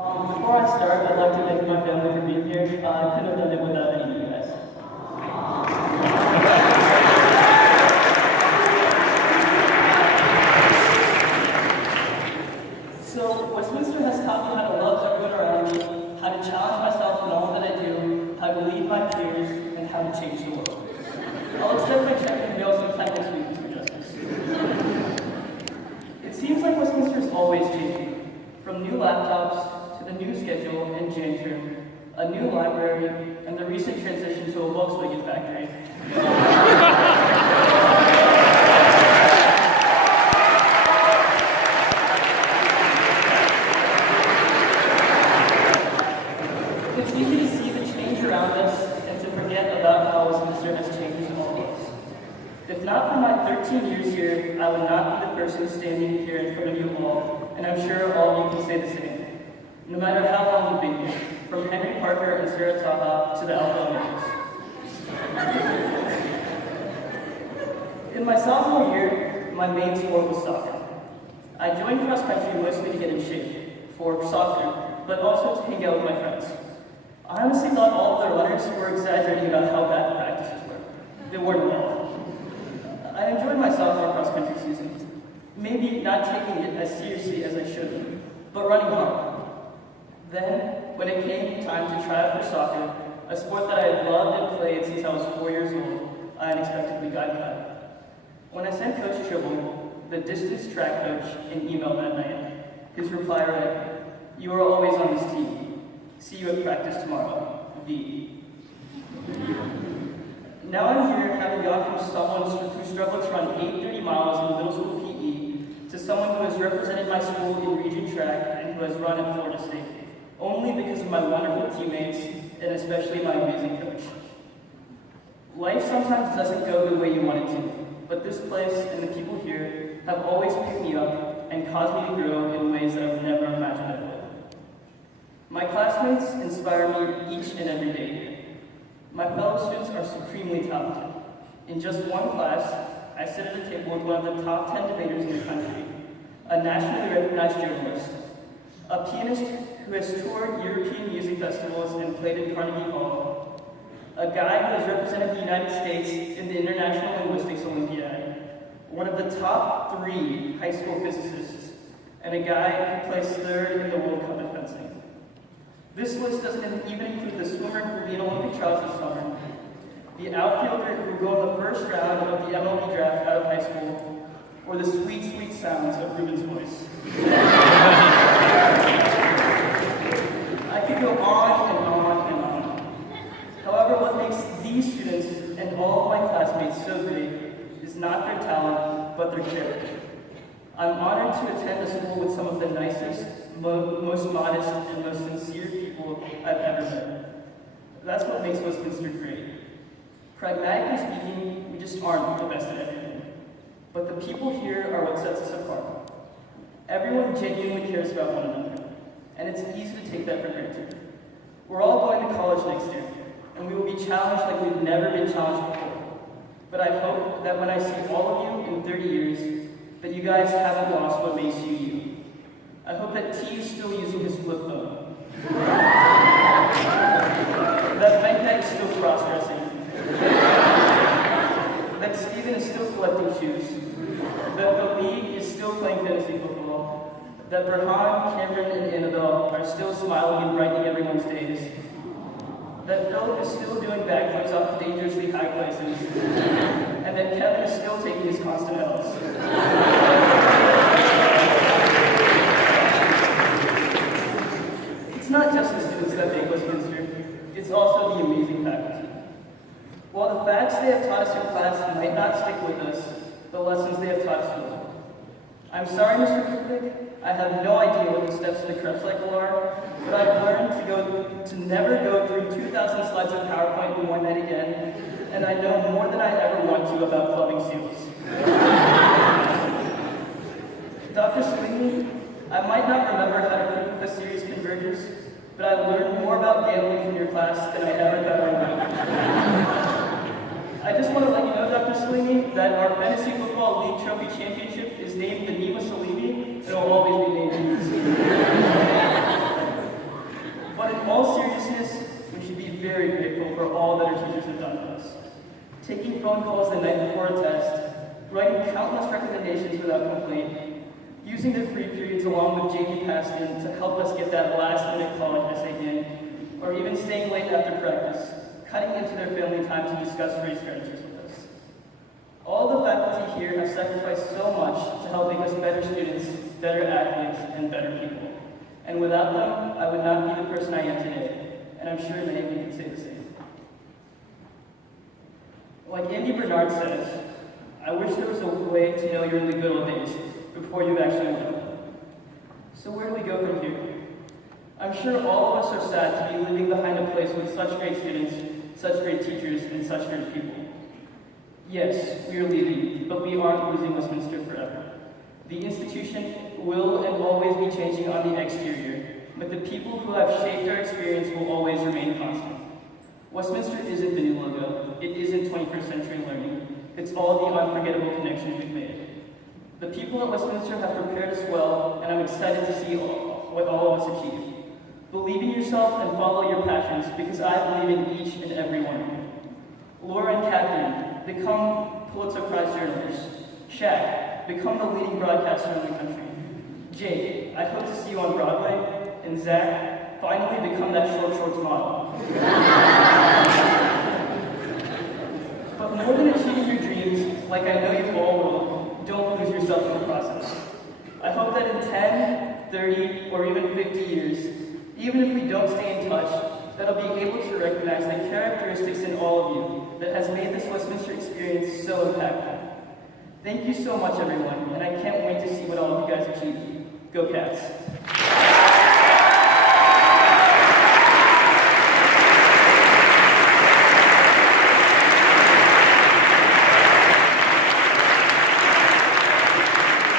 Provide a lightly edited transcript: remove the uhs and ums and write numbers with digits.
Before I start, I'd like to thank my family for being here. I couldn't have done it without any of you guys. So, Westminster has taught me how to love everyone around me, how to challenge myself in all that I do, how to lead my peers, and how to change the world. I'll accept my check and mail sometime next week for justice. It seems like Westminster is always changing, from new laptops, the new schedule and janitor, a new library, and the recent transition to a Volkswagen factory. It's easy to see the change around us and to forget about how Westminster has changed all of us. If not for my 13 years here, I would not be the person standing here in front of you all, and I'm sure all of you can say the same. No matter how long you've been here, from Henry Parker and Sarah Taha to the Alpha Omegans. In my sophomore year, my main sport was soccer. I joined cross country mostly to get in shape for soccer, but also to hang out with my friends. I honestly thought all of the runners were exaggerating about how bad the practices were. They weren't at all. I enjoyed my sophomore cross country season, maybe not taking it as seriously as I should have, but running hard. Then, when it came time to try out for soccer, a sport that I had loved and played since I was 4 years old, I unexpectedly got cut. When I sent Coach Tribble, the distance track coach, an email that night, his reply read, "You are always on this team. See you at practice tomorrow. V." Now I'm here having gone from someone who struggled to run 830 miles in middle school PE to someone who has represented my school in region track and who has run at Florida State. Only because of my wonderful teammates, and especially my amazing coach. Life sometimes doesn't go the way you want it to, but this place and the people here have always picked me up and caused me to grow in ways that I've never imagined I would. My classmates inspire me each and every day here. My fellow students are supremely talented. In just one class, I sit at a table with one of the top 10 debaters in the country, a nationally recognized journalist, a pianist who has toured European music festivals and played in Carnegie Hall, a guy who has represented the United States in the International Linguistics Olympiad, one of the top 3 high school physicists, and a guy who placed 3rd in the World Cup in fencing. This list doesn't even include the swimmer who will be in Olympic trials this summer, the outfielder who will go in the first round of the MLB draft out of high school, or the sweet, sweet sounds of Ruben's voice. I could go on and on and on. However, what makes these students and all of my classmates so great is not their talent, but their character. I'm honored to attend a school with some of the nicest, most modest, and most sincere people I've ever met. That's what makes Westminster great. Pragmatically speaking, we just aren't the best at everything. But the people here are what sets us apart. Everyone genuinely cares about one another, and it's easy to take that for granted. We're all going to college next year, and we will be challenged like we've never been challenged before. But I hope that when I see all of you in 30 years, that you guys haven't lost what makes you you. I hope that T is still using his flip phone. That Venkat is still cross-dressing. That Steven is still collecting shoes. That the league is still playing fantasy football. That Burhan, Cameron, and Annabelle are still smiling and brightening everyone's days. That Philip is still doing backflips off dangerously high places. And that Kevin is still taking his constant L's. It's not just the students that make Westminster, it's also the amazing faculty. While the facts they have taught us in class might not stick with us, the lessons they have taught us will. I'm sorry, Mr. Kubrick, I have no idea what the steps of the Krebs cycle are, but I've learned to never go through 2,000 slides of PowerPoint in one night again, and I know more than I ever want to about clubbing seals. Dr. Sweeney, I might not remember how to prove if a series converges, but I learned more about gambling from your class than I ever thought I would. I just want to let you know, Dr. Sweeney, that our Fantasy Football League Trophy Championship is named the Nima Salibi, and it will always be named Nima Salibi. taking phone calls the night before a test, writing countless recommendations without complaint, using their free periods along with JD Paston to help us get that last-minute college essay in, or even staying late after practice, cutting into their family time to discuss race strategies with us. All the faculty here have sacrificed so much to help make us better students, better athletes, and better people. And without them, I would not be the person I am today, and I'm sure many of you can say the same. Like Andy Bernard says, I wish there was a way to know you're in the good old days before you've actually lived them. So where do we go from here? I'm sure all of us are sad to be leaving behind a place with such great students, such great teachers, and such great people. Yes, we are leaving, but we aren't losing Westminster forever. The institution will and always be changing on the exterior, but the people who have shaped our experience will always remain constant. Westminster isn't the new logo. It isn't 21st century learning. It's all the unforgettable connections we've made. The people at Westminster have prepared us well, and I'm excited to see what all of us achieve. Believe in yourself and follow your passions, because I believe in each and every one of you. Laura and Catherine, become Pulitzer Prize journalists. Shaq, become the leading broadcaster in the country. Jake, I hope to see you on Broadway. And Zach, finally become that shorts model. But more than achieving your dreams, like I know you all will, don't lose yourself in the process. I hope that in 10, 30, or even 50 years, even if we don't stay in touch, that I'll be able to recognize the characteristics in all of you that has made this Westminster experience so impactful. Thank you so much, everyone, and I can't wait to see what all of you guys achieve. Go Cats!